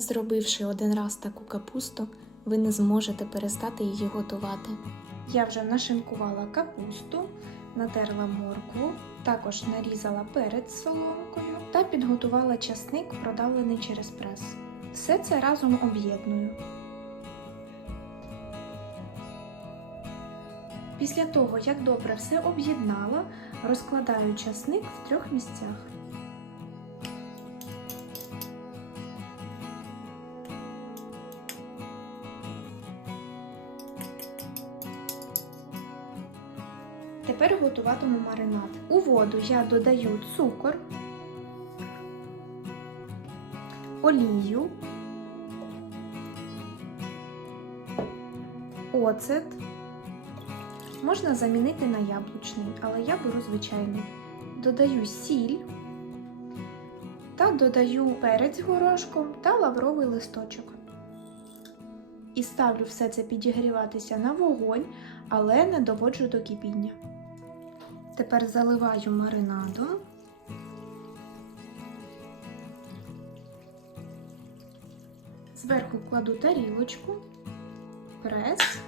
Зробивши один раз таку капусту, ви не зможете перестати її готувати. Я вже нашинкувала капусту, натерла моркву, також нарізала перець соломкою та підготувала часник, продавлений через прес. Все це разом об'єдную. Після того, як добре все об'єднала, розкладаю часник в трьох місцях. Тепер готуватиму маринад. У воду я додаю цукор, олію, оцет. Можна замінити на яблучний, але я беру звичайний. Додаю сіль та додаю перець горошком та лавровий листочок. І ставлю все це підігріватися на вогонь, але не доводжу до кипіння. Тепер заливаю маринадом. Зверху кладу тарілочку, прес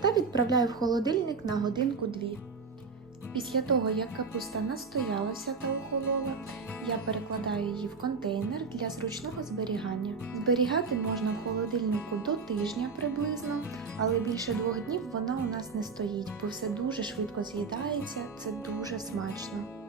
та відправляю в холодильник на годинку-дві. Після того, як капуста настоялася та охолола, я перекладаю її в контейнер для зручного зберігання. Зберігати можна в холодильнику до тижня приблизно, але більше двох днів вона у нас не стоїть, бо все дуже швидко з'їдається, це дуже смачно.